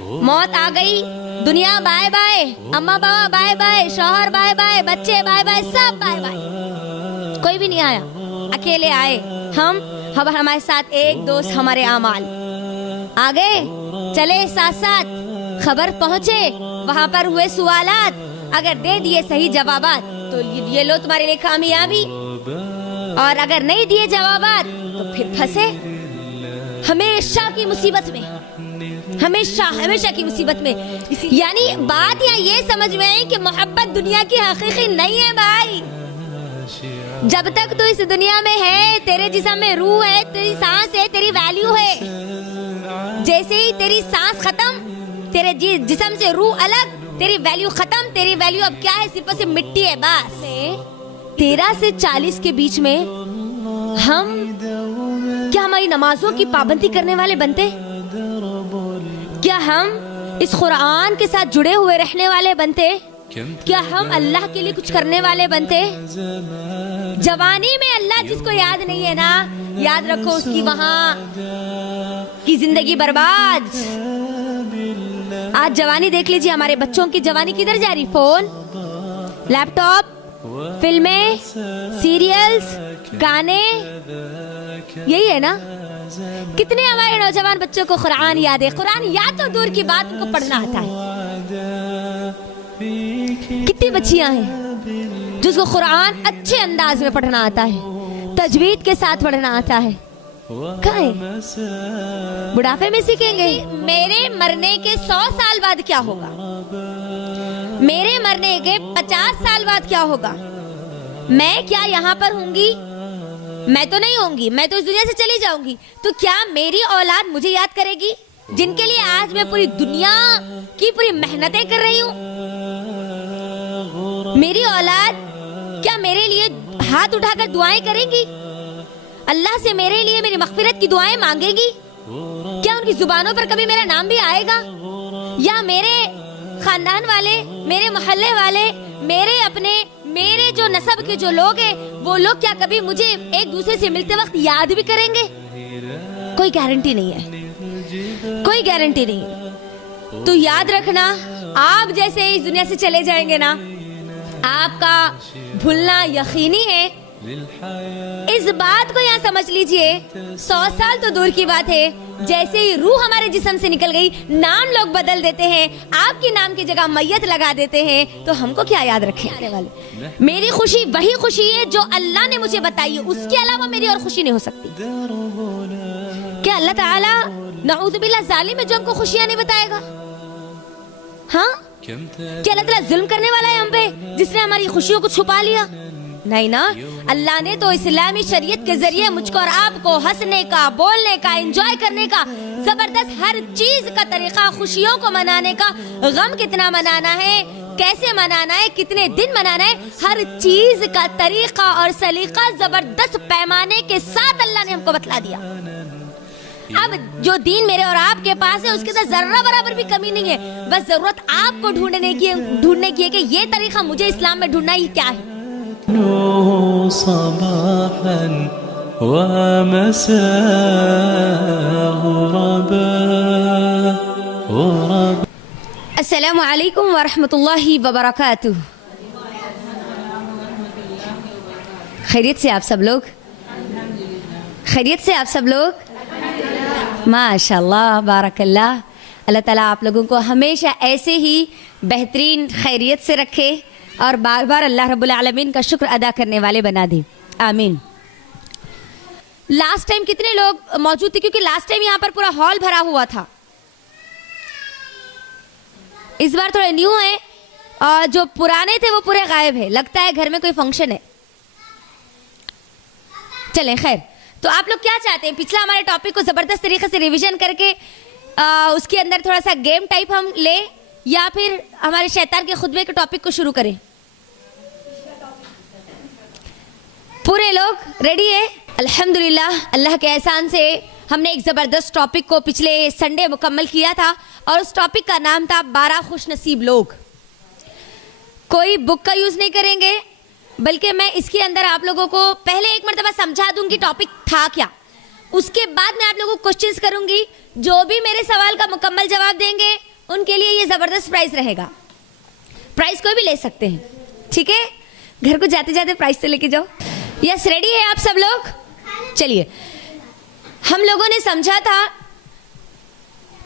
मौत आ गई, दुनिया बाय बाय, अम्मा बाबा बाय बाय, शौहर बाय बाय, बच्चे बाय बाय, सब बाय बाय। कोई भी नहीं आया, अकेले आए हम हमारे साथ एक दोस्त, हमारे आमाल आगे चले साथ साथ, खबर पहुंचे, वहां पर हुए सवालात, अगर दे दिए सही जवाबात तो ये लो तुम्हारे लिए कामयाबी, और अगर नहीं दिए जवाबात तो फिर फंसे हमेशा की मुसीबत में, हमेशा की मुसीबत में। यानी बात यहाँ ये समझ में आई कि मोहब्बत दुनिया की हकीकी नहीं है भाई। जब तक तू इस दुनिया में है, तेरे जिस्म में रूह है, तेरी सांस है, तेरी वैल्यू है। जैसे ही तेरी सांस खत्म, तेरे जिस्म से रूह अलग, तेरी वैल्यू खत्म। तेरी वैल्यू अब क्या है? सिर्फ और सिर्फ मिट्टी है बस। 13 से 40 के बीच में हम क्या हमारी नमाजों की पाबंदी करने वाले बनते? क्या हम इस कुरान के साथ जुड़े हुए रहने वाले बनते? क्या हम अल्लाह के लिए कुछ करने वाले बनते? जवानी में अल्लाह जिसको याद नहीं है ना, याद रखो उसकी वहां की जिंदगी बर्बाद। आज जवानी देख लीजिए, हमारे बच्चों की जवानी किधर जा रही? फोन, लैपटॉप, फिल्में, सीरियल्स, गाने, यही है ना। कितने हमारे नौजवान बच्चों को कुरान याद है? कुरान याद तो दूर की बात, उनको पढ़ना आता है। कितनी बच्चियां हैं जिसको कुरान अच्छे अंदाज में पढ़ना आता है, तजवीद के साथ पढ़ना आता है। कहाँ है? बुढ़ापे में सीखेंगे। मेरे मरने के 100 साल बाद क्या होगा? मेरे मरने के 50 साल बाद क्या होगा? मैं क्या यहाँ पर होंगी? मैं तो नहीं होंगी, मैं तो इस दुनिया से चली जाऊंगी। तो क्या मेरी औलाद मुझे याद करेगी, जिनके लिए आज मैं पूरी दुनिया की पूरी मेहनतें कर रही हूँ? मेरी औलाद क्या मेरे लिए हाथ उठाकर दुआएं करेंगी? अल्लाह से मेरे लिए मेरी मग़फ़िरत की दुआएं मांगेगी? क्या उनकी जुबानों पर कभी मेरा नाम भी आएगा? या मेरे खानदान वाले, मेरे मोहल्ले वाले, मेरे जो नस्ब के जो लोग हैं, वो लोग क्या कभी मुझे एक दूसरे से मिलते वक्त याद भी करेंगे? कोई गारंटी नहीं है, कोई गारंटी नहीं है। तो याद रखना, आप जैसे इस दुनिया से चले जाएंगे ना, आपका भूलना यकीनी है। इस बात को यहाँ समझ लीजिए, 100 साल तो दूर की बात है, जैसे ही रूह हमारे जिस्म से निकल गई, नाम लोग बदल देते हैं, आपके नाम की जगह मैयत लगा देते हैं, तो हमको क्या याद रखें आने वाले? मेरी खुशी वही खुशी है जो अल्लाह ने मुझे बताई है, उसके अलावा मेरी और खुशी नहीं हो सकती। क्या अल्लाह ताला नऊज़ुबिल्लाह जालिम है जो हमको खुशियां नहीं बताएगा? हाँ, क्या अल्लाह ताला जुल्म करने वाला है हम पे, जिसने हमारी खुशियों को छुपा लिया? नहीं ना, अल्लाह ने तो इस्लामी शरीयत के जरिए मुझको और आपको हंसने का, बोलने का, एंजॉय करने का जबरदस्त हर चीज का तरीका, खुशियों को मनाने का, गम कितना मनाना है, कैसे मनाना है, कितने दिन मनाना है, हर चीज का तरीका और सलीका जबरदस्त पैमाने के साथ अल्लाह ने हमको बतला दिया। अब जो दीन मेरे और आपके पास है, उसके अंदर जर्रा बराबर भी कमी नहीं है। बस जरूरत आपको ढूंढने की है कि ये तरीका मुझे इस्लाम में ढूंढना ही क्या है। अस्सलामु अलैकुम वरहमतुल्लाहि वबरकातुह। खैरियत से आप सब लोग? खैरियत से आप सब लोग? माशाल्लाह, बारकल्लाह। अल्लाह ताला आप लोगों को हमेशा ऐसे ही बेहतरीन खैरियत से रखे और बार बार अल्लाह रब्बुल आलमीन का शुक्र अदा करने वाले बना दे, आमीन। लास्ट टाइम कितने लोग मौजूद थे? क्योंकि लास्ट टाइम यहाँ पर पूरा हॉल भरा हुआ था। इस बार थोड़े न्यू है और जो पुराने थे वो पूरे गायब है। लगता है घर में कोई फंक्शन है। चलें, खैर। तो आप लोग क्या चाहते हैं? पिछला हमारे टॉपिक को जबरदस्त तरीके से रिवीजन करके उसके अंदर थोड़ा सा गेम टाइप हम ले, या फिर हमारे शैतान के खुतबे के टॉपिक को शुरू करें? पूरे लोग रेडी है? अल्हम्दुलिल्लाह, अल्लाह के एहसान से हमने एक ज़बरदस्त टॉपिक को पिछले संडे मुकम्मल किया था और उस टॉपिक का नाम था 12 खुशनसीब लोग। कोई बुक का यूज़ नहीं करेंगे, बल्कि मैं इसके अंदर आप लोगों को पहले एक मरतबा समझा दूंगी टॉपिक था क्या, उसके बाद मैं आप लोगों को क्वेश्चंस करूंगी। जो भी मेरे सवाल का मुकम्मल जवाब देंगे उनके लिए ये जबरदस्त प्राइज रहेगा। प्राइज कोई भी ले सकते हैं, ठीक है? घर को जाते जाते प्राइज तो लेके जाओ। यस, रेडी है आप सब लोग? चलिए, हम लोगों ने समझा था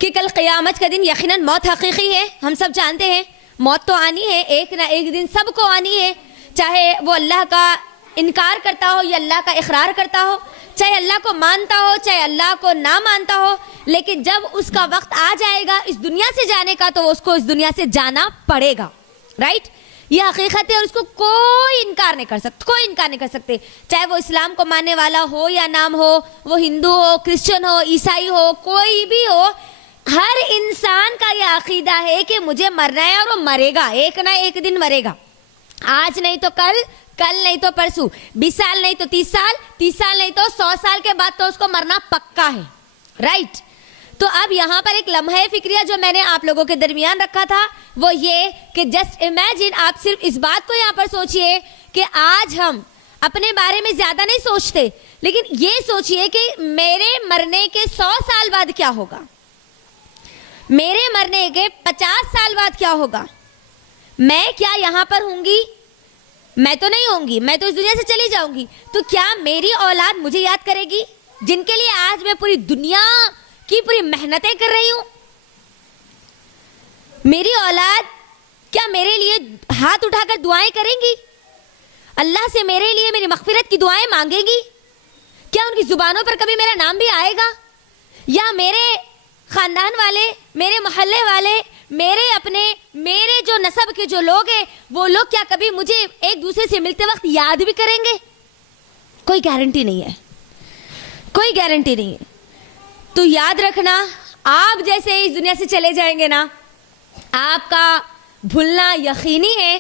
कि कल क़यामत का दिन यकीनन मौत हकीकी है। हम सब जानते हैं मौत तो आनी है, एक ना एक दिन सबको आनी है। चाहे वो अल्लाह का इनकार करता हो या अल्लाह का इकरार करता हो, चाहे अल्लाह को मानता हो चाहे अल्लाह को ना मानता हो, लेकिन जब उसका वक्त आ जाएगा इस दुनिया से जाने का तो उसको इस दुनिया से जाना पड़ेगा। राइट? ये हकीकत है और उसको कोई इनकार नहीं कर सकता, कोई इनकार नहीं कर सकते। चाहे वो इस्लाम को मानने वाला हो या नाम हो, वो हिंदू हो, क्रिश्चियन हो, ईसाई हो, कोई भी हो, हर इंसान का ये अकीदा है कि मुझे मरना है और वो मरेगा, एक ना एक दिन मरेगा। आज नहीं तो कल, कल नहीं तो परसों, 20 साल नहीं तो 30 साल, 30 साल नहीं तो 100 साल के बाद तो उसको मरना पक्का है। राइट? तो अब यहाँ पर एक लम्हा फिक्रिया जो मैंने आप लोगों के दरमियान रखा था वो ये कि जस्ट इमेजिन, आप सिर्फ इस बात को यहाँ पर सोचिए कि आज हम अपने बारे में ज्यादा नहीं सोचते, लेकिन ये सोचिए कि मेरे मरने के 100 साल बाद क्या होगा, मेरे मरने के 50 साल बाद क्या होगा। मैं क्या यहाँ पर होंगी? मैं तो नहीं होंगी, मैं तो इस दुनिया से चली जाऊंगी। तो क्या मेरी औलाद मुझे याद करेगी, जिनके लिए आज मैं पूरी दुनिया की पूरी मेहनतें कर रही हूं? मेरी औलाद क्या मेरे लिए हाथ उठाकर दुआएं करेंगी? अल्लाह से मेरे लिए मेरी मग़फ़िरत की दुआएं मांगेगी? क्या उनकी जुबानों पर कभी मेरा नाम भी आएगा? या मेरे खानदान वाले, मेरे मोहल्ले वाले, मेरे अपने, मेरे जो नस्ब के जो लोग हैं वो लोग क्या कभी मुझे एक दूसरे से मिलते वक्त याद भी करेंगे? कोई गारंटी नहीं है, कोई गारंटी नहीं है। तो याद रखना, आप जैसे इस दुनिया से चले जाएंगे ना, आपका भूलना यकीनी है।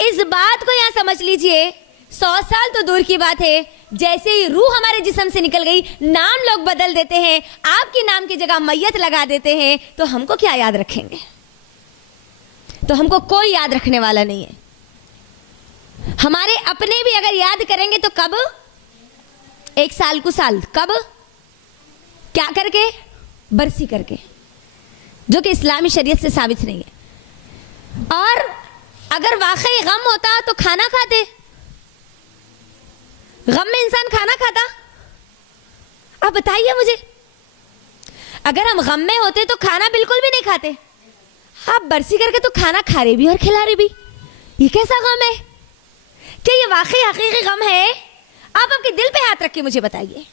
इस बात को यहां समझ लीजिए, 100 साल तो दूर की बात है, जैसे ही रूह हमारे जिस्म से निकल गई, नाम लोग बदल देते हैं, आपके नाम की जगह मैयत लगा देते हैं, तो हमको क्या याद रखेंगे? तो हमको कोई याद रखने वाला नहीं है। हमारे अपने भी अगर याद करेंगे तो कब? एक साल को साल, कब? क्या करके? बरसी करके, जो कि इस्लामी शरीयत से साबित नहीं है। और अगर वाकई गम होता तो खाना खाते? गम में इंसान खाना खाता? आप बताइए मुझे। अगर हम गम में होते तो खाना बिल्कुल भी नहीं खाते। आप बरसी करके तो खाना खा रहे भी और खिला रहे भी, ये कैसा गम है? क्या ये वाकई हकीकी गम है? आप आपके दिल पे हाथ रख के मुझे बताइए।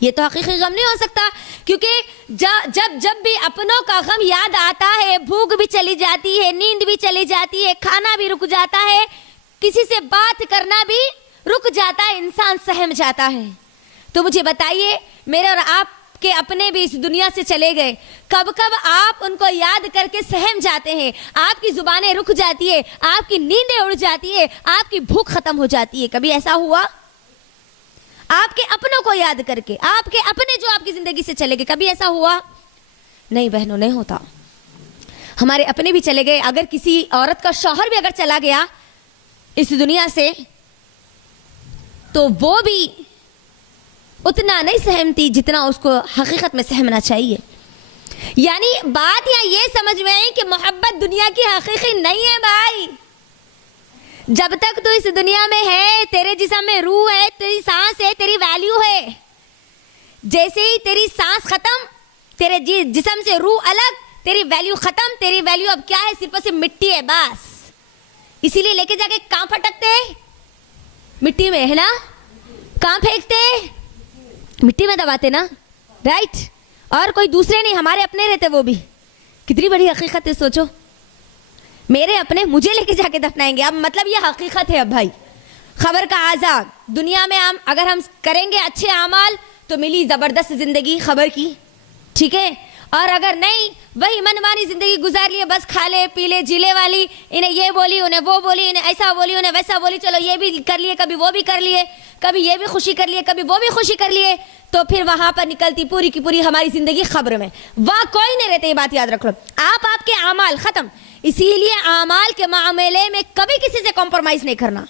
ये तो हकीकी गम नहीं हो सकता, क्योंकि जब भी अपनों का गम याद आता है, भूख भी चली जाती है, नींद भी चली जाती है, खाना भी रुक जाता है, किसी से बात करना भी रुक जाता है, इंसान सहम जाता है। तो मुझे बताइए, मेरे और आपके अपने भी इस दुनिया से चले गए, कब कब आप उनको याद करके सहम जाते हैं? आपकी जुबानें रुक जाती है, आपकी नींदें उड़ जाती है, आपकी भूख खत्म हो जाती है। कभी ऐसा हुआ? आपके अपनों को याद करके, आपके अपने जो आपकी जिंदगी से चले गए, कभी ऐसा हुआ? नहीं बहनों, नहीं होता। हमारे अपने भी चले गए। अगर किसी औरत का शौहर भी अगर चला गया इस दुनिया से, तो वो भी उतना नहीं सहमती जितना उसको हकीकत में सहमना चाहिए। यानी बात यहाँ ये समझ में आई कि मोहब्बत दुनिया की हकीकी नहीं है भाई। जब तक तू इस दुनिया में है, तेरे जिस्म में रूह है, तेरी सांस है, तेरी वैल्यू है। जैसे ही तेरी सांस खत्म, तेरे जिस्म से रूह अलग, तेरी वैल्यू खत्म। तेरी वैल्यू अब क्या है? सिर्फ और सिर्फ मिट्टी है बस। इसीलिए लेके जाके कहाँ फटकते हैं? मिट्टी में, है ना? कहाँ फेंकते हैं? मिट्टी में दबाते ना, राइट? और कोई दूसरे नहीं, हमारे अपने रहते वो भी। कितनी बड़ी हकीकत है, सोचो। मेरे अपने मुझे लेके जाके दफनाएंगे। अब मतलब ये हकीकत है। अब भाई खबर का आज़ाद दुनिया में हम अगर हम करेंगे अच्छे अमाल तो मिली ज़बरदस्त ज़िंदगी खबर की, ठीक है? और अगर नहीं, वही मनमानी ज़िंदगी गुजार लिए, बस खा ले पी ले जीले वाली, इन्हें ये बोली उन्हें वो बोली, इन्हें ऐसा बोली उन्हें वैसा बोली, चलो ये भी कर लिए, कभी वो भी कर लिए, कभी ये भी खुशी कर लिए, कभी वो भी खुशी कर लिए, तो फिर वहां पर निकलती पूरी की पूरी हमारी ज़िंदगी खबर में। वह कोई नहीं रहते, ये बात याद रख लो। आपके अमाल ख़त्म। इसीलिए अमाल के मामले में कभी किसी से कॉम्प्रोमाइज़ नहीं करना।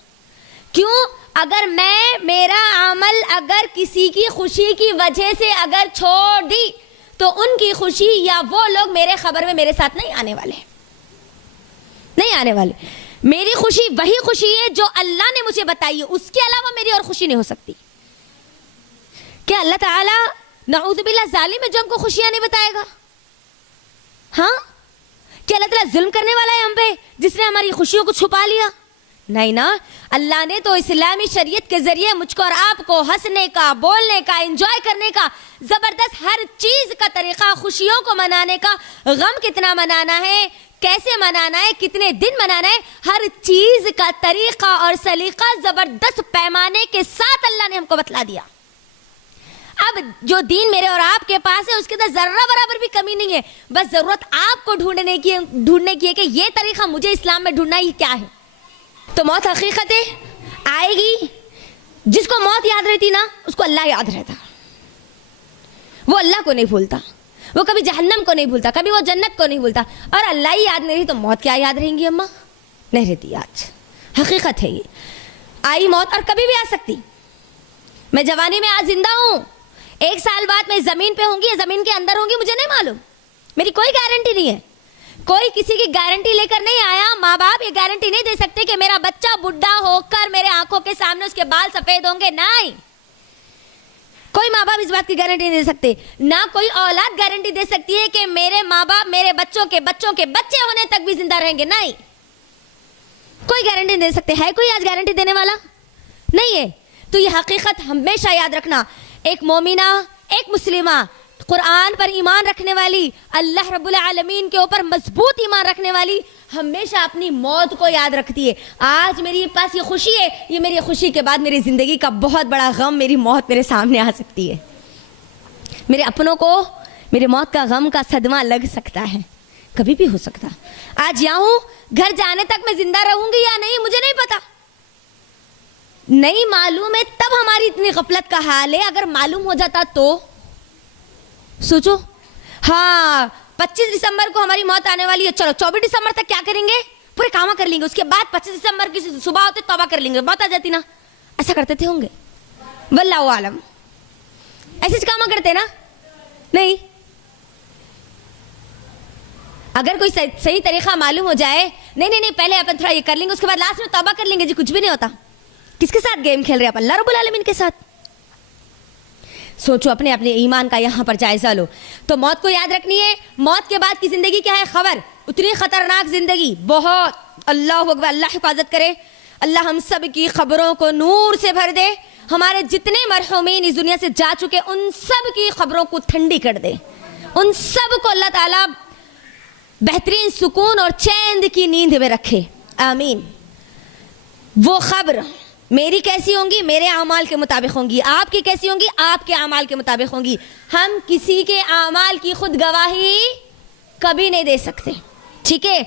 क्यों? अगर मैं मेरा अमल अगर किसी की खुशी की वजह से अगर छोड़ दी तो उनकी खुशी या वो लोग मेरे खबर में मेरे साथ नहीं आने वाले, नहीं आने वाले। मेरी खुशी वही खुशी है जो अल्लाह ने मुझे बताई है, उसके अलावा मेरी और खुशी नहीं हो सकती। क्या अल्लाह ताला नऊज़ुबिल्लाह जालिम है जो हमको खुशियां नहीं बताएगा? हाँ, क्या अल्लाह ताला जुल्म करने वाला है हम पे जिसने हमारी खुशियों को छुपा लिया? नहीं ना, अल्लाह ने तो इस्लामी शरीयत के जरिए मुझको और आपको हंसने का, बोलने का, एंजॉय करने का जबरदस्त हर चीज का तरीका, खुशियों को मनाने का, गम कितना मनाना है, कैसे मनाना है, कितने दिन मनाना है, हर चीज का तरीका और सलीका जबरदस्त पैमाने के साथ अल्लाह ने हमको बतला दिया। अब जो दीन मेरे और आपके पास है उसके अंदर जर्रा बराबर भी कमी नहीं है, बस जरूरत आपको ढूंढने की है कि ये तरीका मुझे इस्लाम में ढूंढना ही क्या है। तो मौत हकीकत है, आएगी। जिसको मौत याद रहती ना उसको अल्लाह याद रहता, वो अल्लाह को नहीं भूलता, वो कभी जहन्नम को नहीं भूलता, कभी वो जन्नत को नहीं भूलता। और अल्लाह ही याद नहीं रही तो मौत क्या याद रहेंगी अम्मा? नहीं रहती। आज हकीकत है ये, आई मौत और कभी भी आ सकती। मैं जवानी में आज जिंदा हूँ, 1 साल बाद मैं जमीन पे होंगी या जमीन के अंदर होंगी मुझे नहीं मालूम, मेरी कोई गारंटी नहीं है। कोई किसी की गारंटी लेकर नहीं आया। माँ बाप ये गारंटी नहीं दे सकते कि मेरा बच्चा बुढ़ा होकर मेरे आंखों के सामने उसके बाल सफेद होंगे, नहीं। कोई माँ बाप इस बात की गारंटी नहीं दे सकते, ना कोई औलाद गारंटी दे सकती है कि मेरे माँ बाप मेरे बच्चों के बच्चे होने तक भी जिंदा रहेंगे, नहीं। कोई गारंटी नहीं दे सकते। है कोई आज गारंटी देने वाला? नहीं है। तो ये हकीकत हमेशा याद रखना, एक मोमिना, एक मुस्लिमा, कुरान पर ईमान रखने वाली, अल्लाह रब्बुल आलमीन के ऊपर मजबूत ईमान रखने वाली, हमेशा अपनी मौत को याद रखती है। आज मेरे पास ये खुशी है, ये मेरी खुशी के बाद मेरी जिंदगी का बहुत बड़ा गम, मेरी मौत मेरे सामने आ सकती है। मेरे अपनों को मेरी मौत का गम का सदमा लग सकता है, कभी भी हो सकता। आज यहाँ हूं, घर जाने तक मैं जिंदा रहूंगी या नहीं मुझे नहीं पता, नहीं मालूम है। तब हमारी इतनी गफलत का हाल है। अगर मालूम हो जाता तो सोचो, हाँ 25 दिसंबर को हमारी मौत आने वाली है, चलो 24 दिसंबर तक क्या करेंगे? पूरे काम कर लेंगे, उसके बाद 25 दिसंबर की सुबह होते तौबा कर लेंगे, मौत आ जाती ना। ऐसा करते थे होंगे? वल्लाहु आलम, ऐसे काम करते ना? नहीं। अगर कोई सही तरीका मालूम हो जाए, नहीं पहले अपन थोड़ा ये कर लेंगे, उसके बाद लास्ट में तौबा कर लेंगे, जी कुछ भी नहीं होता। किसके साथ गेम खेल रहे हैं? अल्लाह रब्बुल आलमीन के साथ। सोचो, अपने अपने ईमान का यहाँ पर जायजा लो। तो मौत को याद रखनी है। मौत के बाद की जिंदगी क्या है? खबर, उतनी खतरनाक जिंदगी, बहुत। अल्लाह अकबर, अल्लाह हिफाजत करे। अल्लाह हम सब की खबरों को नूर से भर दे। हमारे जितने मरहूमीन इस दुनिया से जा चुके उन सब की खबरों को ठंडी कर दे। उन सब को अल्लाह ताला बेहतरीन सुकून और चैन की नींद में रखे, आमीन। वो खबर मेरी कैसी होंगी? मेरे आमाल के मुताबिक होंगी। आपकी कैसी होंगी? आपके आमाल के मुताबिक होंगी। हम किसी के आमाल की खुद गवाही कभी नहीं दे सकते, ठीक है?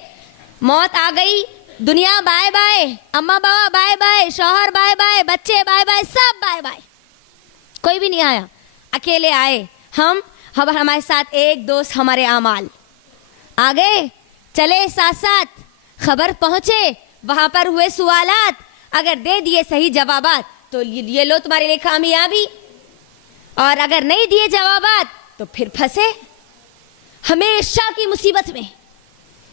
मौत आ गई, दुनिया बाय बाय, अम्मा बाबा बाय बाय, शौहर बाय बाय, बच्चे बाय बाय, सब बाय बाय। कोई भी नहीं आया, अकेले आए हम। हमारे साथ एक दोस्त, हमारे आमाल आ गए, चले साथ साथ, खबर पहुंचे, वहां पर हुए सवालात, अगर दे दिए सही जवाबात तो ये लो तुम्हारे लिए कामयाबी, और अगर नहीं दिए जवाबात तो फिर फंसे हमेशा की मुसीबत में,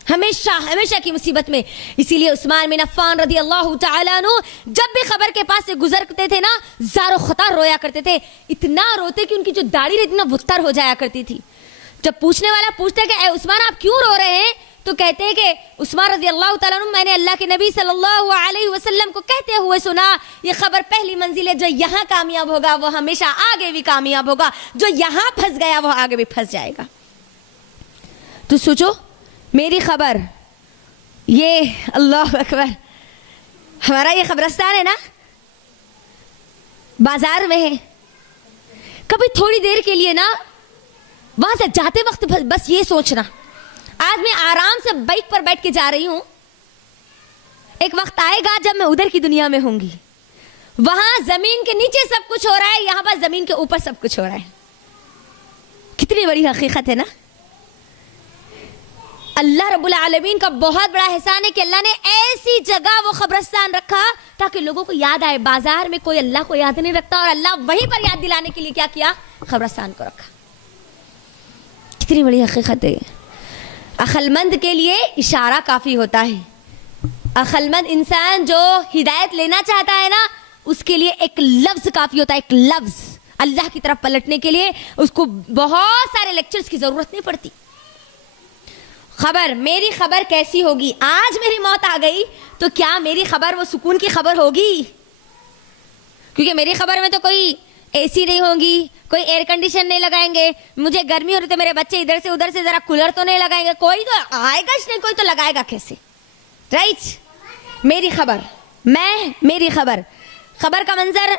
हमेशा की मुसीबत में। इसीलिए उस्मान बिन अफ़्फ़ान रज़ी अल्लाह तआला अन्हु जब भी खबर के पास से गुजरते थे ना, ज़ारो ख़तार रोया करते थे। इतना रोते कि उनकी जो दाढ़ी रहती ना वो तर हो जाया करती थी। जब पूछने वाला पूछते कि उस्मान आप क्यों रो रहे हैं, तो कहते हैं कि उस्मान रज़ी अल्लाह तआला अन्हु, मैंने अल्लाह के नबी सल्लल्लाहु अलैहि वसल्लम को कहते हुए सुना, ये खबर पहली मंजिल है, जो यहाँ कामयाब होगा वो हमेशा आगे भी कामयाब होगा, जो यहाँ फंस गया वो आगे भी फंस जाएगा। तो सोचो, मेरी खबर ये, अल्लाह अकबर, हमारा ये कब्रिस्तान है ना, बाजार में है। कभी थोड़ी देर के लिए ना वहां से जाते वक्त बस ये सोचना, आज मैं आराम से बाइक पर बैठ के जा रही हूं, एक वक्त आएगा जब मैं उधर की दुनिया में होंगी, वहां जमीन के नीचे सब कुछ हो रहा है, यहां पर जमीन के ऊपर सब कुछ हो रहा है। कितनी बड़ी हकीकत है ना। अल्लाह रब्बुल आलमीन का बहुत बड़ा एहसान है कि अल्लाह ने ऐसी जगह वो कब्रिस्तान रखा ताकि लोगों को याद आए। बाजार में कोई अल्लाह को याद नहीं रखता और अल्लाह वहीं पर याद दिलाने के लिए क्या किया, कब्रिस्तान को रखा। कितनी बड़ी हकीकत है। अक्लमंद के लिए इशारा काफ़ी होता है। अक्लमंद इंसान जो हिदायत लेना चाहता है ना, उसके लिए एक लफ्ज़ काफ़ी होता है। एक लफ्ज़ अल्लाह की तरफ पलटने के लिए उसको बहुत सारे लेक्चर्स की ज़रूरत नहीं पड़ती। खबर, मेरी खबर कैसी होगी? आज मेरी मौत आ गई तो क्या मेरी खबर वो सुकून की खबर होगी? क्योंकि मेरी खबर में तो कोई एसी नहीं होगी, कोई एयर कंडीशन नहीं लगाएंगे, मुझे गर्मी हो रही तो मेरे बच्चे इधर से उधर से जरा कूलर तो नहीं लगाएंगे, कोई तो आएगा नहीं, कोई तो लगाएगा कैसे, राइट? मेरी खबर, मैं, मेरी खबर, खबर का मंजर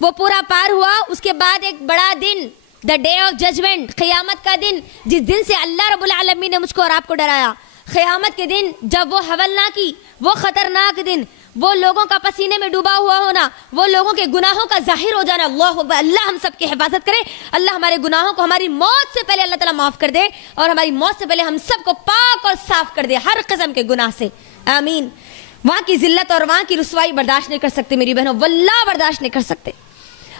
वो पूरा पार हुआ। उसके बाद एक बड़ा दिन, द डे ऑफ जजमेंट, क़यामत का दिन, जिस दिन से अल्लाह रब्बुल आलमीन ने मुझको और आपको डराया। क़यामत के दिन जब वो हवलनाकी, वो खतरनाक दिन, वो लोगों का पसीने में डूबा हुआ होना, वो लोगों के गुनाहों का जाहिर हो जाना। अल्लाह अकबर, अल्लाह हम सब की हिफाजत करे। अल्लाह हमारे गुनाहों को हमारी मौत से पहले अल्लाह ताला माफ़ कर दे और हमारी मौत से पहले हम सबको पाक और साफ कर दे हर किस्म के गुनाह से, आमीन। वहाँ की जिल्लत और वहाँ की रुसवाई बर्दाश्त नहीं कर सकते मेरी बहनों, वल्लाह बर्दाश्त नहीं कर सकते।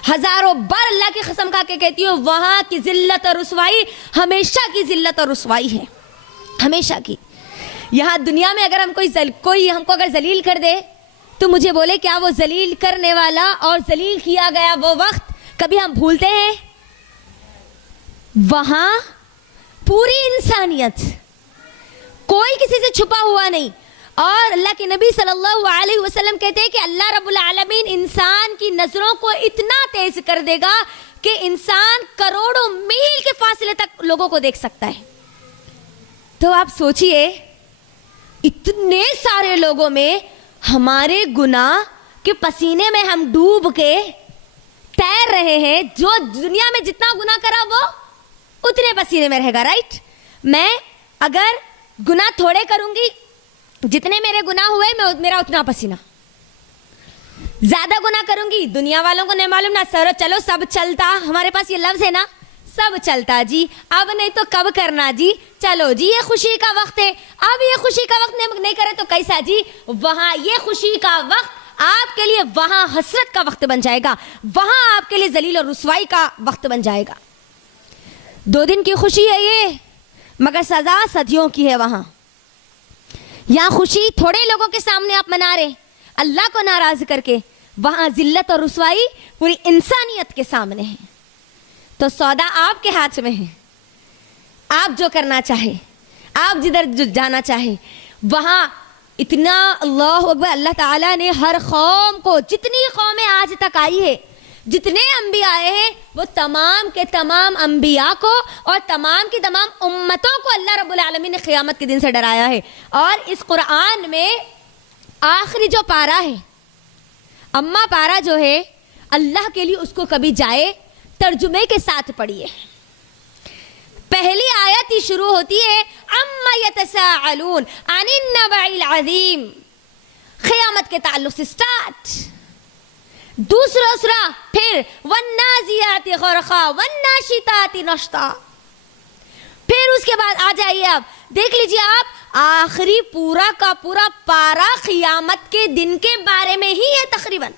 हजारों बार अल्लाह की कसम खा के कहती हूँ, वहाँ की जिल्लत और रुसवाई हमेशा की जिल्लत और रुसवाई है, हमेशा की। यहाँ दुनिया में अगर हम कोई हमको अगर जलील कर दे तो मुझे बोले, क्या वो जलील करने वाला और जलील किया गया वो वक्त कभी हम भूलते हैं? वहाँ पूरी इंसानियत, कोई किसी से छुपा हुआ नहीं। और अल्लाह के नबी सल्लल्लाहु अलैहि वसल्लम कहते हैं कि अल्लाह रब्बुल आलमीन इंसान की नज़रों को इतना तेज कर देगा कि इंसान करोड़ों मील के फासले तक लोगों को देख सकता है। तो आप सोचिए, इतने सारे लोगों में हमारे गुनाह के पसीने में हम डूब के तैर रहे हैं। जो दुनिया में जितना गुनाह करा वो उतने पसीने में रहेगा, राइट? मैं अगर गुनाह थोड़े करूंगी, जितने मेरे गुनाह हुए मेरा उतना पसीना। ज्यादा गुनाह करूंगी, दुनिया वालों को नहीं मालूम ना, सर चलो सब चलता, हमारे पास ये लफ्ज है ना, सब चलता जी, अब नहीं तो कब करना जी, चलो जी ये खुशी का वक्त है, अब ये खुशी का वक्त नहीं करे तो कैसा जी, वहां ये खुशी का वक्त आपके लिए वहां हसरत का वक्त बन जाएगा, वहां आपके लिए जलील और रुसवाई का वक्त बन जाएगा। 2 दिन की खुशी है ये, मगर सजा सदियों की है। वहां यहाँ खुशी थोड़े लोगों के सामने आप मना रहे अल्लाह को नाराज करके, वहां जिल्लत और रुसवाई पूरी इंसानियत के सामने है। तो सौदा आपके हाथ में है, आप जो करना चाहे, आप जिधर जाना चाहे वहां इतना। अल्लाह अकबर, अल्लाह ताला ने हर कौम को, जितनी कौमें आज तक आई है, जितने अंबिया आए हैं, वो तमाम के तमाम अंबिया को और तमाम की तमाम उम्मतों को अल्लाह रब्बुल आलमीन ने क़यामत के दिन से डराया है। और इस कुरान में आखिरी जो पारा है, अम्मा पारा जो है, अल्लाह के लिए उसको कभी जाए तर्जुमे के साथ पढ़िए। पहली आयत ही शुरू होती है अम्मा यतसाअलून अनिन नबइल अज़ीम, क़यामत के ताल्लुक से स्टार्ट। दूसरा सूरा फिर वन्नाज़ियाति ग़रक़ा वन्नाशिताति नश्ता। फिर उसके बाद आ जाइए, आप देख लीजिए, आप आखिरी पूरा का पूरा पारा क़यामत के दिन के बारे में ही है तकरीबन।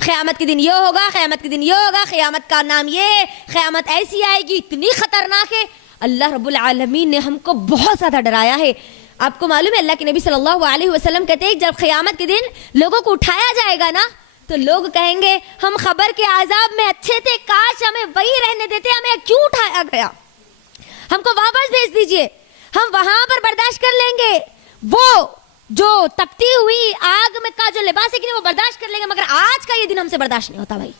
क़यामत के दिन ये होगा, क़यामत के दिन ये होगा, क़यामत का नाम ये है, क़यामत ऐसी आएगी, इतनी खतरनाक है। अल्लाह रब्बुल आलमीन ने हमको बहुत ज़्यादा डराया है। आपको मालूम है, अल्लाह के नबी सल्लल्लाहु अलैहि वसल्लम कहते हैं, जब क़यामत के दिन लोगों को उठाया जाएगा ना, तो लोग कहेंगे हम खबर के आज़ाब में अच्छे थे, काश हमें वही रहने देते, हमें क्यों उठाया गया, हमको वापस भेज दीजिए, हम वहां पर बर्दाश्त कर लेंगे, वो जो तपती हुई आग में का जो लिबास है कि वो बर्दाश्त कर लेंगे, मगर आज का ये दिन हमसे बर्दाश्त नहीं होता। भाई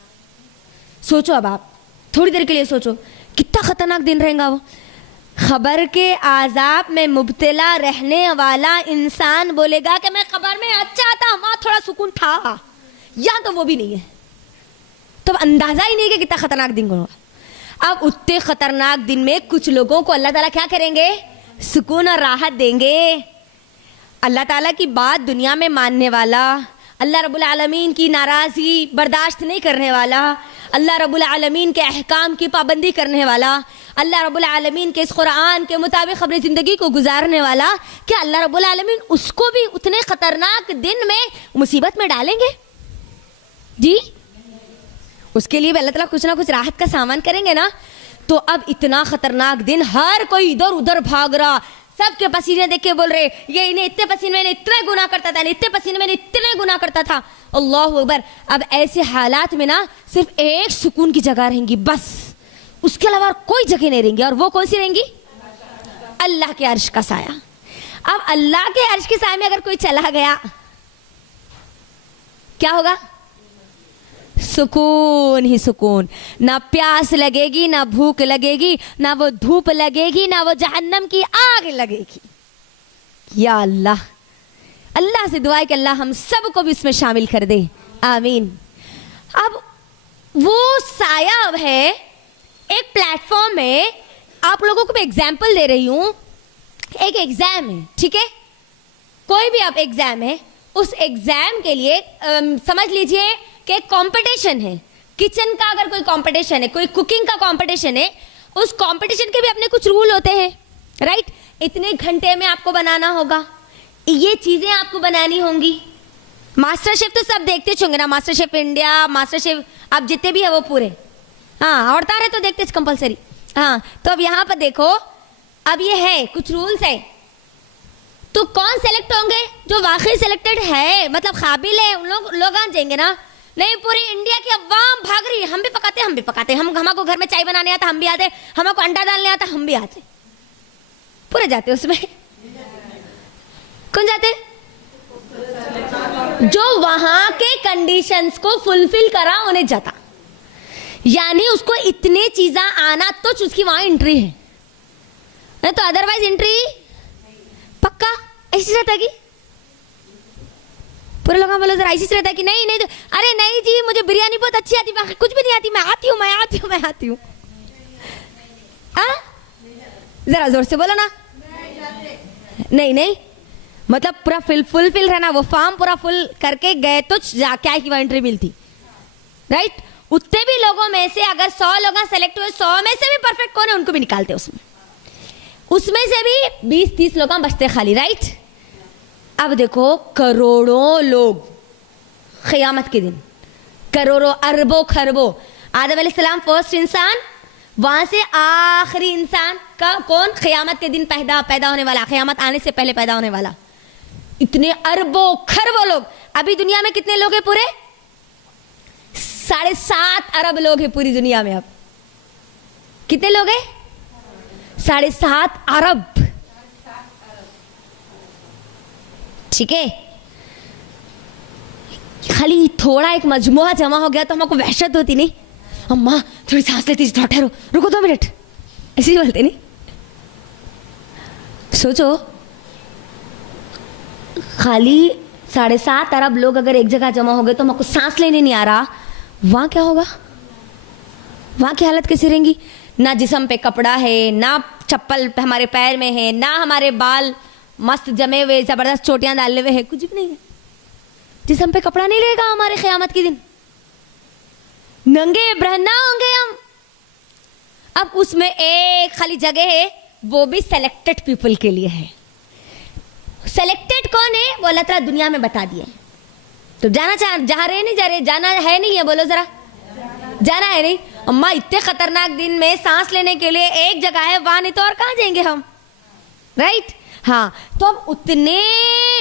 सोचो, अब आप थोड़ी देर के लिए सोचो, कितना खतरनाक दिन रहेगा वो। खबर के आज़ाब में मुब्तला रहने वाला इंसान बोलेगा कि मैं खबर में अच्छा था, वहां थोड़ा सुकून था, या तो वो भी नहीं है, तो अंदाजा ही नहीं कि कितना खतरनाक दिन होगा। अब उतने खतरनाक दिन में कुछ लोगों को अल्लाह ताला क्या करेंगे, सुकून और राहत देंगे। अल्लाह ताला की बात दुनिया में मानने वाला, अल्लाह रब्बुल आलमीन की नाराज़गी बर्दाश्त नहीं करने वाला, अल्लाह रब्बुल आलमीन के अहकाम की पाबंदी करने वाला, अल्लाह रब्बुल आलमीन के इस कुरान के मुताबिक अपनी ज़िंदगी को गुजारने वाला, क्या अल्लाह रब्बुल आलमीन उसको भी उतने ख़तरनाक दिन में मुसीबत में डालेंगे? जी, उसके लिए भी अल्लाह ताला कुछ ना कुछ राहत का सामान करेंगे ना। तो अब इतना ख़तरनाक दिन, हर कोई इधर उधर भाग रहा, सबके पसीने देख के बोल रहे ये इन्हें इतने पसीने में इतना गुनाह करता था, इतने पसीने में इतने गुनाह करता था। अल्लाहु अकबर। अब ऐसे हालात में ना सिर्फ एक सुकून की जगह रहेंगी बस, उसके अलावा कोई जगह नहीं रहेंगी। और वो कौन सी रहेंगी? अल्लाह के अर्श का साया। अब अल्लाह के अर्श के साए में अगर कोई चला गया क्या होगा? सुकून ही सुकून, ना प्यास लगेगी, ना भूख लगेगी, ना वो धूप लगेगी, ना वो जहन्नम की आग लगेगी। या अल्लाह, अल्लाह से दुआ है कि अल्लाह हम सबको भी इसमें शामिल कर दे, आमीन। अब वो साया अब है एक प्लेटफॉर्म में, आप लोगों को मैं एग्जाम्पल दे रही हूं। एक एग्जाम है, ठीक है, कोई भी आप एग्जाम है, उस एग्जाम के लिए समझ लीजिए कि कंपटीशन है, किचन का अगर कोई कंपटीशन है, कोई कुकिंग का कंपटीशन है, उस कंपटीशन के भी अपने कुछ रूल होते हैं, राइट? इतने घंटे में आपको बनाना होगा, ये चीजें आपको बनानी होंगी। मास्टर शेफ तो सब देखते होंगे ना, master chef India, master chef, आप जितने भी है वो पूरे, हाँ, और तारे तो देखते कंपलसरी। हाँ, तो अब यहाँ पर देखो, अब ये है कुछ रूल्स है, तो कौन सेलेक्ट होंगे? जो वाकई सेलेक्टेड है, मतलब काबिल है, उन लोग आ जाएंगे ना। नहीं, पूरी इंडिया की अवाम भाग रही है, हम भी पकाते हम हमको घर में चाय बनाने आता, हम भी आते, हमको अंडा डालने आता, हम भी आते, पूरे जाते उसमें। कौन जाते? जो वहां के कंडीशंस को फुलफिल करा उन्हें जाता, यानी उसको इतने चीजें आना तो उसकी वहां एंट्री है, नहीं तो अदरवाइज एंट्री पक्का ऐसी रहता कि पूरे लोग बोलो जरा ऐसी रहता कि नहीं नहीं, तो अरे नहीं जी मुझे बिरयानी बहुत अच्छी आती, बाकी कुछ भी नहीं आती, मैं आती हूँ। जरा जोर से बोलो ना। नहीं, मतलब पूरा फुलफिल रहना, वो फॉर्म पूरा फुल करके गए तो क्या की एंट्री मिलती, राइट? उतने भी लोगों में से अगर 100 लोग सेलेक्ट हुए, 100 में से भी परफेक्ट कौन है उनको भी निकालते उसमें से भी 20-30 लोग बचते खाली, राइट? अब देखो करोड़ों लोग क़यामत के दिन, करोड़ों अरबों खरबों, आदम अलैहिस्सलाम फर्स्ट इंसान, वहां से आखिरी इंसान का कौन? क़यामत के दिन पैदा होने वाला, क़यामत आने से पहले पैदा होने वाला, इतने अरबों खरबों लोग। अभी दुनिया में कितने लोग हैं? पूरे 7.5 अरब लोग हैं पूरी दुनिया में। अब कितने लोग हैं? 7.5 अरब, ठीक है। खाली थोड़ा एक मजमुआ जमा हो गया तो हमको वहशत होती नहीं, अम्मा थोड़ी सांस लेती, थोड़ा ठहरो, रुको 2 मिनट, ऐसे बोलते नहीं। सोचो खाली 7.5 अरब लोग अगर एक जगह जमा हो गए तो हमको सांस लेने नहीं आ रहा, वहां क्या होगा? वहां की हालत कैसी रहेंगी? ना जिस्म पे कपड़ा है, ना चप्पल हमारे पैर में है, ना हमारे बाल मस्त जमे हुए जबरदस्त चोटियां डाले हुए हैं, कुछ भी नहीं है, जिस्म पे कपड़ा नहीं रहेगा हमारे क़यामत के दिन, नंगे बरहना होंगे हम। अब उसमें एक खाली जगह है, वो भी सेलेक्टेड पीपल के लिए है। सेलेक्टेड कौन है? वो अल्लाह ताला दुनिया में बता दिए। तो जाना जा रहे नहीं, जा रहे, जाना है नहीं है, बोलो जरा, जाना है नहीं। अम्मा इतने खतरनाक दिन में सांस लेने के लिए एक जगह है, वहां नहीं तो और कहां जाएंगे हम, राइट? हाँ, तो अब उतने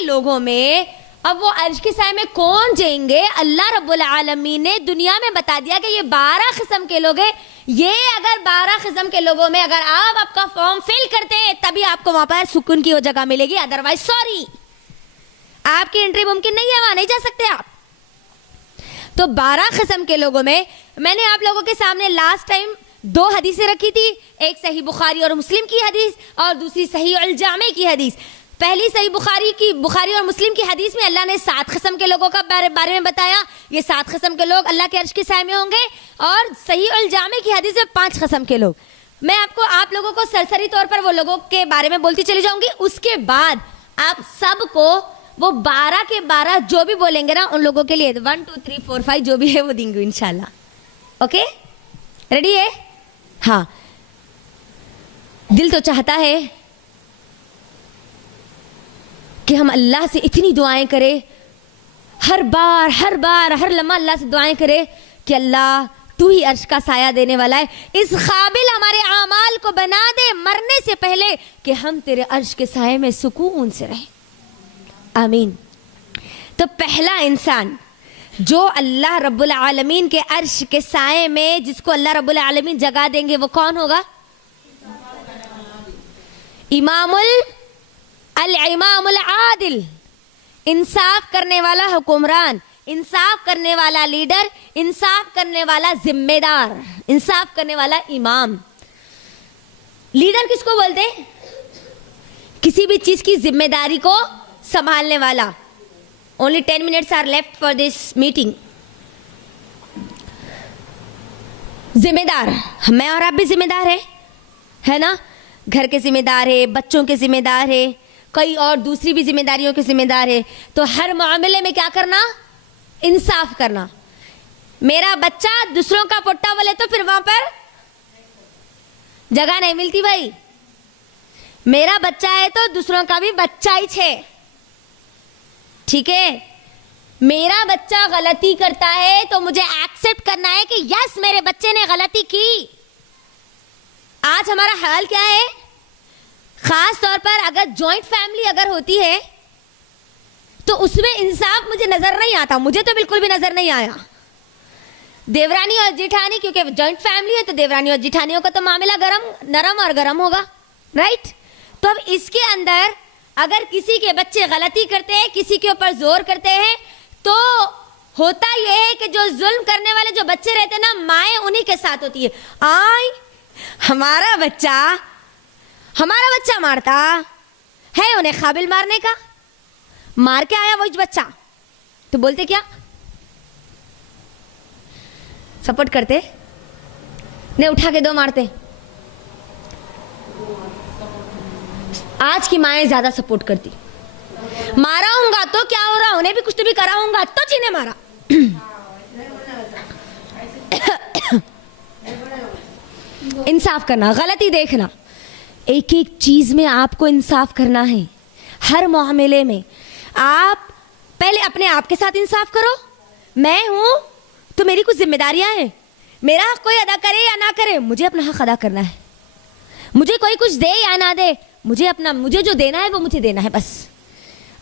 लोगों में अब वो अर्श के साए में कौन जाएंगे? अल्लाह रब्बुल आलमीन ने दुनिया में बता दिया कि ये 12 किस्म के लोग हैं। ये अगर 12 किस्म के लोगों में अगर आप आपका फॉर्म फिल करते हैं तभी आपको वहां पर सुकून की वो जगह मिलेगी, अदरवाइज सॉरी, आपकी एंट्री मुमकिन नहीं है, वहां नहीं जा सकते आप। तो 12 किस्म के लोगों में मैंने आप लोगों के सामने लास्ट टाइम 2 हदीसें रखी थी, एक सही बुखारी और मुस्लिम की हदीस और दूसरी सही अल जामे की हदीस। पहली सही बुखारी और मुस्लिम की हदीस में अल्लाह ने 7 किस्म के लोगों का बारे में बताया, ये 7 किस्म के लोग अल्लाह के अर्श के साए में होंगे, और सही अल जामे की हदीस में 5 किस्म के लोग। मैं आप लोगों को सरसरी तौर पर वो लोगों के बारे में बोलती चली जाऊंगी, उसके बाद आप सबको वो 12 के 12 जो भी बोलेंगे ना, उन लोगों के लिए 1 2 3 4 5 जो भी है वो देंगे इंशाल्लाह। ओके, रेडी है? हाँ, दिल तो चाहता है कि हम अल्लाह से इतनी दुआएं करें, हर बार हर लम्हा अल्लाह से दुआएं करें कि अल्लाह तू ही अर्श का साया देने वाला है, इस काबिल हमारे आमाल को बना दे मरने से पहले कि हम तेरे अर्श के साये में सुकून से रहें। आमीन। तो पहला इंसान जो अल्लाह रब्बुल आलमीन के अर्श के साये में, जिसको अल्लाह रब्बुल आलमीन जगा देंगे, वो कौन होगा? इमामुल आदिल, इंसाफ करने वाला हुक्मरान, इंसाफ करने वाला लीडर, इंसाफ करने वाला जिम्मेदार, इंसाफ करने वाला इमाम। लीडर किसको बोलते? किसी भी चीज की जिम्मेदारी को संभालने वाला। Only 10 minutes are left for this meeting. जिम्मेदार, मैं और आप भी जिम्मेदार है ना? घर के जिम्मेदार है, बच्चों के जिम्मेदार है, कई और दूसरी भी जिम्मेदारियों के जिम्मेदार है। तो हर मामले में क्या करना? इंसाफ करना। मेरा बच्चा दूसरों का पोट्टा बोले तो फिर वहां पर जगह नहीं मिलती भाई। मेरा बच्चा है तो दूसरों का भी बच्चा ही छे, ठीक है? मेरा बच्चा गलती करता है तो मुझे एक्सेप्ट करना है कि यस मेरे बच्चे ने गलती की। आज हमारा हाल क्या है? खास तौर पर अगर जॉइंट फैमिली अगर होती है तो उसमें इंसाफ मुझे नजर नहीं आता, मुझे तो बिल्कुल भी नजर नहीं आया। देवरानी और जिठानी, क्योंकि जॉइंट फैमिली है तो देवरानी और जिठानियों का तो मामला नरम और गरम होगा, राइट? तो अब इसके अंदर अगर किसी के बच्चे गलती करते हैं, किसी के ऊपर जोर करते हैं, तो होता यह है कि जो जुल्म करने वाले जो बच्चे रहते हैं ना, माएँ उन्हीं के साथ होती है। आई हमारा बच्चा मारता है, उन्हें काबिल मारने का, मार के आया वही बच्चा, तो बोलते क्या? सपोर्ट करते? नहीं, उठा के दो मारते। आज की माएँ ज्यादा सपोर्ट करती। मारा हूंगा तो क्या हो रहा, उन्हें भी कुछ तो भी करा हूंगा तो जिन्हें मारा। इंसाफ करना, गलती देखना, एक एक चीज में आपको इंसाफ करना है। हर मामले में आप पहले अपने आप के साथ इंसाफ करो। मैं हूं तो मेरी कुछ जिम्मेदारियां हैं, मेरा हक कोई अदा करे या ना करे, मुझे अपना हक अदा करना है। मुझे कोई कुछ दे या ना दे, मुझे जो देना है वो मुझे देना है, बस।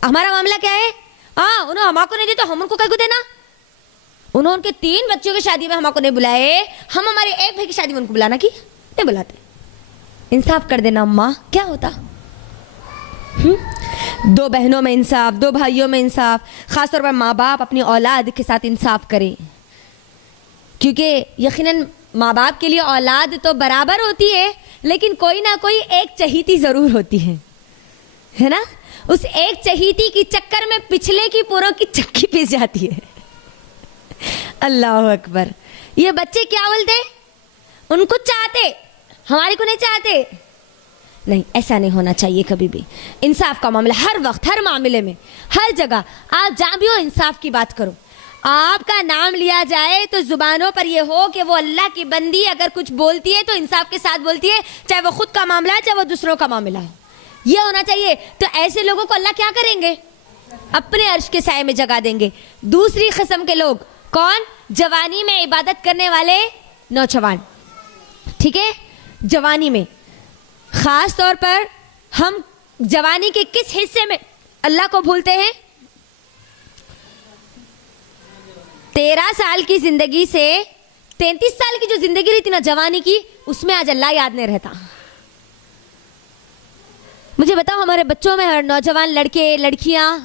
हमारा मामला क्या है? उन्होंने हमको नहीं दी तो हम उनको कहीं को देना। उन्होंने उनके 3 बच्चों की शादी में हमको नहीं बुलाए, हम हमारे एक भाई की शादी में उनको बुलाना की नहीं बुलाते। इंसाफ कर देना अम्मा, क्या होता? 2 बहनों में इंसाफ, 2 भाइयों में इंसाफ। खासतौर पर माँ बाप अपनी औलाद के साथ इंसाफ करें, क्योंकि यकीनन माँ बाप के लिए औलाद तो बराबर होती है, लेकिन कोई ना कोई एक चहीती जरूर होती है ना? उस एक चहीती की चक्कर में पिछले की पूरों की चक्की पिस जाती है। अल्लाह अकबर। ये बच्चे क्या बोलते? उनको चाहते, हमारी को नहीं चाहते। नहीं, ऐसा नहीं होना चाहिए कभी भी। इंसाफ का मामला हर वक्त, हर मामले में, हर जगह आप जहां भी हो इंसाफ की बात करो। आपका नाम लिया जाए तो जुबानों पर यह हो कि वो अल्लाह की बंदी अगर कुछ बोलती है तो इंसाफ के साथ बोलती है, चाहे वो खुद का मामला है चाहे वो दूसरों का मामला है। ये होना चाहिए। तो ऐसे लोगों को अल्लाह क्या करेंगे? अपने अर्श के साये में जगा देंगे। दूसरी किस्म के लोग कौन? जवानी में इबादत करने वाले नौजवान, ठीक है? जवानी में खास तौर पर हम जवानी के किस हिस्से में अल्लाह को भूलते हैं? 13 साल की जिंदगी से 33 साल की जो जिंदगी रहती ना जवानी की, उसमें आज अल्लाह याद नहीं रहता। मुझे बताओ, हमारे बच्चों में नौजवान लड़के लड़कियां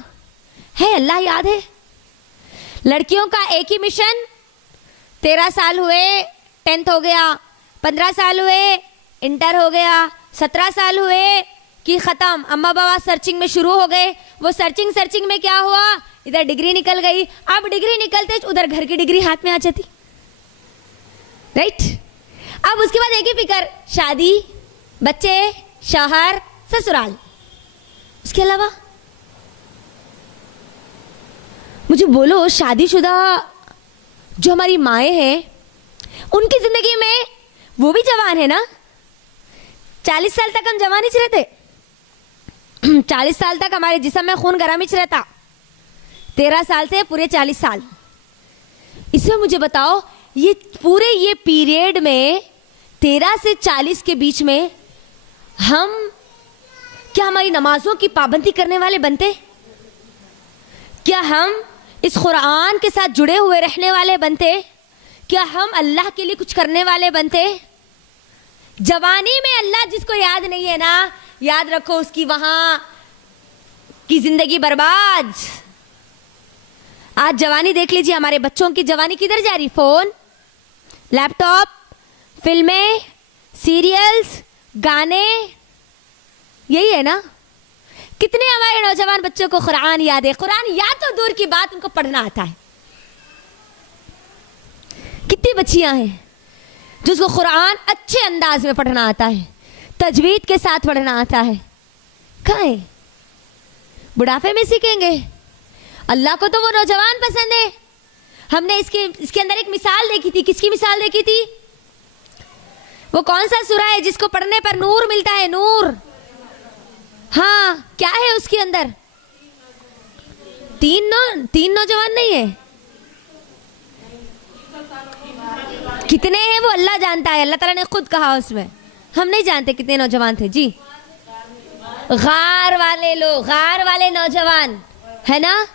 है, अल्लाह याद है? लड़कियों का एक ही मिशन, 13 साल हुए 10th हो गया, 15 साल हुए इंटर हो गया, 17 साल हुए कि खत्म, अम्मा बाबा सर्चिंग में शुरू हो गए। वो सर्चिंग में क्या हुआ? इधर डिग्री निकल गई, अब डिग्री निकलते उधर घर की डिग्री हाथ में आ जाती, राइट? अब उसके बाद एक ही फिक्र, शादी, बच्चे, शौहर, ससुराल। उसके अलावा मुझे बोलो, शादीशुदा जो हमारी माएँ हैं उनकी जिंदगी में वो भी जवान है ना? 40 साल तक हम जवान ही रहते। 40 साल तक हमारे जिस्म में खून गर्म ही रहता। 13 साल से पूरे 40 साल। इसमें मुझे बताओ, ये पूरे ये पीरियड में 13 से 40 के बीच में हम क्या हमारी नमाजों की पाबंदी करने वाले बनते? क्या हम इस कुरान के साथ जुड़े हुए रहने वाले बनते? क्या हम अल्लाह के लिए कुछ करने वाले बनते? जवानी में अल्लाह जिसको याद नहीं है ना, याद रखो उसकी वहां की जिंदगी बर्बाद। आज जवानी देख लीजिए, हमारे बच्चों की जवानी किधर जा रही? फोन, लैपटॉप, फिल्में, सीरियल्स, गाने, यही है ना? कितने हमारे नौजवान बच्चों को कुरान याद है? कुरान याद तो दूर की बात, उनको पढ़ना आता है। कितनी बच्चियां हैं जिसको कुरान अच्छे अंदाज में पढ़ना आता है, तजवीद के साथ पढ़ना आता है? कहाँ है? बुढ़ापे में सीखेंगे। अल्लाह को तो वो नौजवान पसंद है। हमने इसके अंदर एक मिसाल देखी थी। किसकी मिसाल देखी थी? वो कौन सा सूरा है जिसको पढ़ने पर नूर मिलता है? नूर। हाँ, क्या है उसके अंदर? तीन नौजवान नहीं है, कितने हैं वो अल्लाह जानता है। अल्लाह ताला ने खुद कहा उसमें, हम नहीं जानते कितने नौजवान थे जी। गार वाले लोग, गार वाले नौजवान है ना?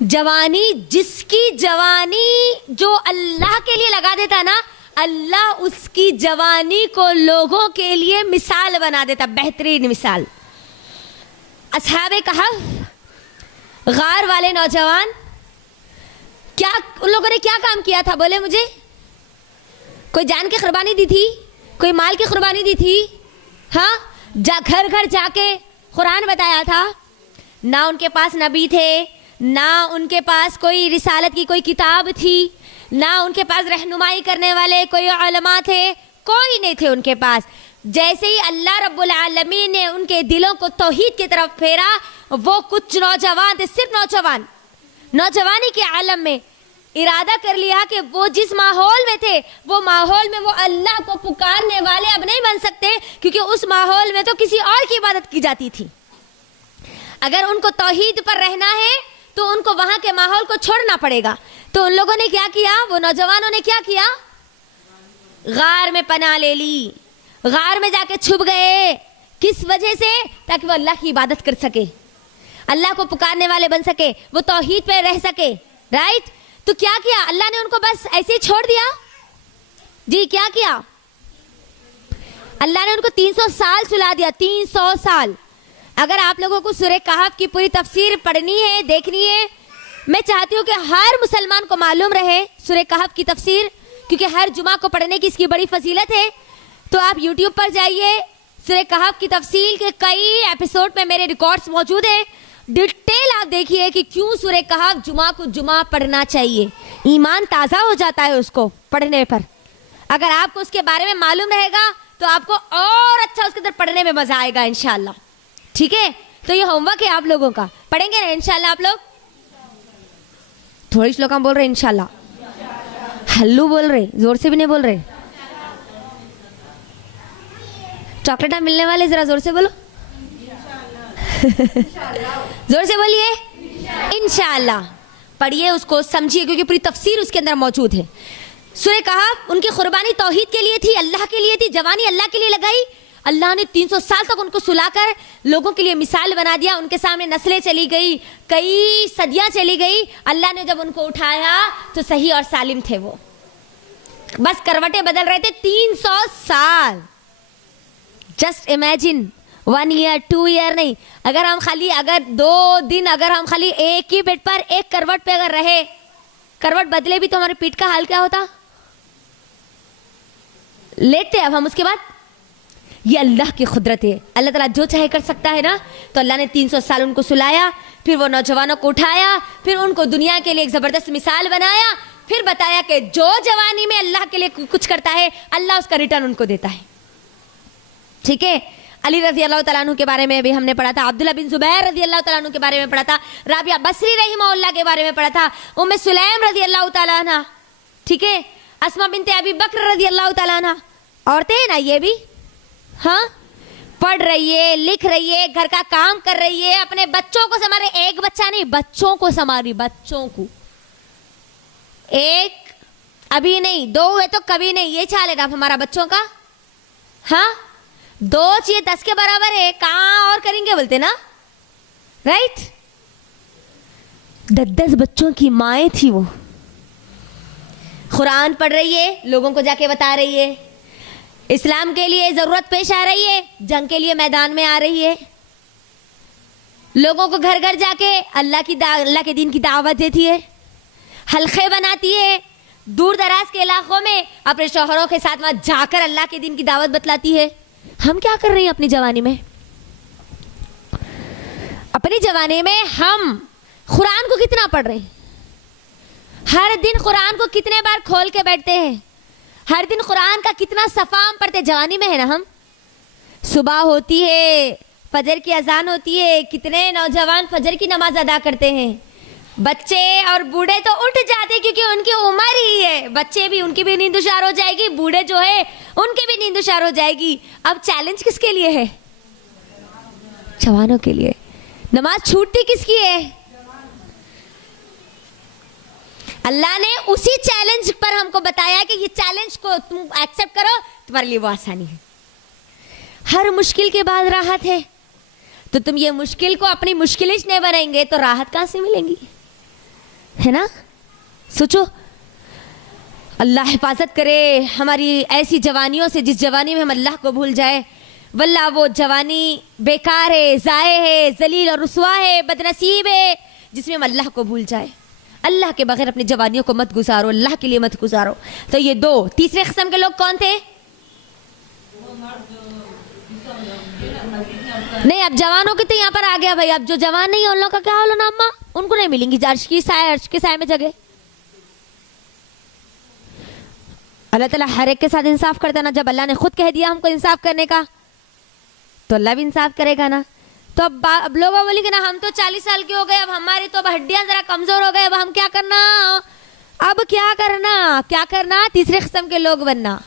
जवानी, जिसकी जवानी जो अल्लाह के लिए लगा देता ना, अल्लाह उसकी जवानी को लोगों के लिए मिसाल बना देता, बेहतरीन मिसाल। असहाबे कहफ, गार वाले नौजवान, क्या उन लोगों ने क्या काम किया था? बोले मुझे। कोई जान की कुर्बानी दी थी? कोई माल की कुर्बानी दी थी? हाँ, घर घर जाके कुरान बताया था। ना उनके पास नबी थे, ना उनके पास कोई रिसालत की कोई किताब थी, ना उनके पास रहनुमाई करने वाले कोई उलमा थे, कोई नहीं थे उनके पास। जैसे ही अल्लाह रब्बुल आलमीन ने उनके दिलों को तौहीद की तरफ फेरा, वो कुछ नौजवान थे, सिर्फ नौजवान, नौजवानी के आलम में इरादा कर लिया कि वो जिस माहौल में थे, वो माहौल में वो अल्लाह को पुकारने वाले अब नहीं बन सकते, क्योंकि उस माहौल में तो किसी और की इबादत की जाती थी। अगर उनको तौहीद पर रहना है तो उनको वहां के माहौल को छोड़ना पड़ेगा। तो उन लोगों ने क्या किया? वो नौजवानों ने क्या किया? गार में पनाह ले ली, गार में जाके छुप गए। किस वजह से? ताकि वो अल्लाह की इबादत कर सके, अल्लाह को पुकारने वाले बन सके, वो तौहीद पे रह सके। राइट? तो क्या किया? अल्लाह ने उनको बस ऐसे ही छोड़ दिया जी? क्या किया? अल्लाह ने उनको 300 साल सुला दिया। 300 साल। अगर आप लोगों को सूरह कहफ की पूरी तफसीर पढ़नी है, देखनी है, मैं चाहती हूँ कि हर मुसलमान को मालूम रहे सूरह कहफ की तफसीर, क्योंकि हर जुमा को पढ़ने की इसकी बड़ी फजीलत है। तो आप यूट्यूब पर जाइए, सूरह कहफ की तफसील के कई एपिसोड में मेरे रिकॉर्ड्स मौजूद हैं। डिटेल आप देखिए कि क्यों सूरह कहफ जुमा को जुमा पढ़ना चाहिए। ईमान ताज़ा हो जाता है उसको पढ़ने पर। अगर आपको उसके बारे में मालूम रहेगा तो आपको और अच्छा उसके अंदर पढ़ने में मजा आएगा इंशाल्लाह। ठीक है? तो ये होमवर्क है आप लोगों का, पढ़ेंगे ना इंशाल्लाह आप लोग? थोड़ी श्लोक हम बोल रहे इंशाल्लाह, हल्लू बोल रहे, जोर से भी नहीं बोल रहे। चॉकलेट मिलने वाले, जरा जोर से बोलो। जोर से बोलिए इंशाल्लाह। पढ़िए उसको, समझिए, क्योंकि पूरी तफसीर उसके अंदर मौजूद है। सूरह कहफ, उनकी कुर्बानी तौहीद के लिए थी, अल्लाह के लिए थी, जवानी अल्लाह के लिए लगाई। अल्लाह ने 300 साल तक उनको सुलाकर लोगों के लिए मिसाल बना दिया। उनके सामने नस्लें चली गई, कई सदियां चली गई। अल्लाह ने जब उनको उठाया तो सही और सालिम थे वो, बस करवटें बदल रहे थे। 300 साल। जस्ट इमेजिन, 1 ईयर 2 ईयर नहीं, अगर 2 दिन अगर हम खाली एक ही बेड पर एक करवट पे अगर रहे, करवट बदले भी तो हमारे पीठ का हाल क्या होता? लेटते अब हम उसके बाद। ये अल्लाह की कुदरत है। अल्लाह ताला जो चाहे कर सकता है ना। तो अल्लाह ने 300 साल उनको सुलाया, फिर वो नौजवानों को उठाया, फिर उनको दुनिया के लिए एक जबरदस्त मिसाल बनाया, फिर बताया कि जो जवानी में अल्लाह के लिए कुछ करता है, अल्लाह उसका रिटर्न उनको देता है। ठीक है? अली रजी अल्लाह तआला अन्हु के बारे में भी हमने पढ़ा था, अब्दुल्ला बिन जुबैर रजी अल्लाह तआला अन्हु के बारे में पढ़ा था, राबिया बसरी रहिमहुल्लाह के बारे में पढ़ा था, उम्मे सुलैम रजी अल्लाह तआला अन्हा, ठीक है, अस्मा बिनते अबी बकर रजी अल्लाह तआला अन्हा। औरतें हैं ना ये भी, हाँ, पढ़ रही है, लिख रही है, घर का काम कर रही है, अपने बच्चों को संभाल रही, एक बच्चा नहीं, बच्चों को संभाल रही, बच्चों को, एक अभी नहीं, दो हुए तो कभी नहीं, ये चाल है ना हमारा बच्चों का, हाँ, दो चाहिए 10 के बराबर है, कहां और करेंगे बोलते ना, राइट। 10 बच्चों की माएँ थी वो, कुरान पढ़ रही है, लोगों को जाके बता रही है, इस्लाम के लिए जरूरत पेश आ रही है, जंग के लिए मैदान में आ रही है, लोगों को घर घर जाके अल्लाह के दीन की दावत देती है, हल्के बनाती है, दूर दराज के इलाकों में अपने शौहरों के साथ वहां जाकर अल्लाह के दीन की दावत बतलाती है। हम क्या कर रहे हैं अपनी जवानी में? अपनी जवानी में हम कुरान को कितना पढ़ रहे हैं? हर दिन कुरान को कितने बार खोल के बैठते हैं? हर दिन कुरान का कितना सफा हम पढ़ते? जवानी में है ना हम, सुबह होती है, फजर की अजान होती है, कितने नौजवान फजर की नमाज अदा करते हैं, बच्चे और बूढ़े तो उठ जाते क्योंकि उनकी उम्र ही है, बच्चे भी, उनकी भी नींद उशार हो जाएगी, बूढ़े जो है उनकी भी नींद उशार हो जाएगी। अब चैलेंज किसके लिए है? जवानों के लिए। नमाज छूटती किसकी है? अल्लाह ने उसी चैलेंज पर हमको बताया कि ये चैलेंज को तुम एक्सेप्ट करो, तुम्हारे लिए वो आसानी है। हर मुश्किल के बाद राहत है, तो तुम ये मुश्किल को अपनी मुश्किल ही नहीं बनाएंगे तो राहत कहां से मिलेंगी, है ना? सोचो, अल्लाह हिफाजत करे हमारी ऐसी जवानियों से जिस जवानी में हम अल्लाह को भूल जाए। वल्लाह वो जवानी बेकार है, ज़ाये है, जलील और रुसवा है, बदनसीब है, जिसमें हम अल्लाह को भूल जाए। अल्लाह के बगैर अपनी जवानियों को मत गुजारो, अल्लाह के लिए मत गुजारो। तो ये दो, तीसरे किस्म के लोग कौन थे? नहीं, अब जवानों की तो यहाँ पर आ गया भाई, अब जो जवान नहीं है उन लोगों का क्या हाल ना अम्मा? उनको नहीं मिलेंगी अर्श के साए में जगह। अल्लाह ताला हर एक के साथ इंसाफ करता ना, जब अल्लाह ने खुद कह दिया हमको इंसाफ करने का तो अल्लाह भी इंसाफ करेगा ना। तो अब लोग बोलेंगे ना हम तो 40 साल के हो गए, अब हमारी तो हड्डियां जरा कमजोर हो गए, अब हम क्या करना? अब क्या करना? तीसरे किस्म के लोग बनना।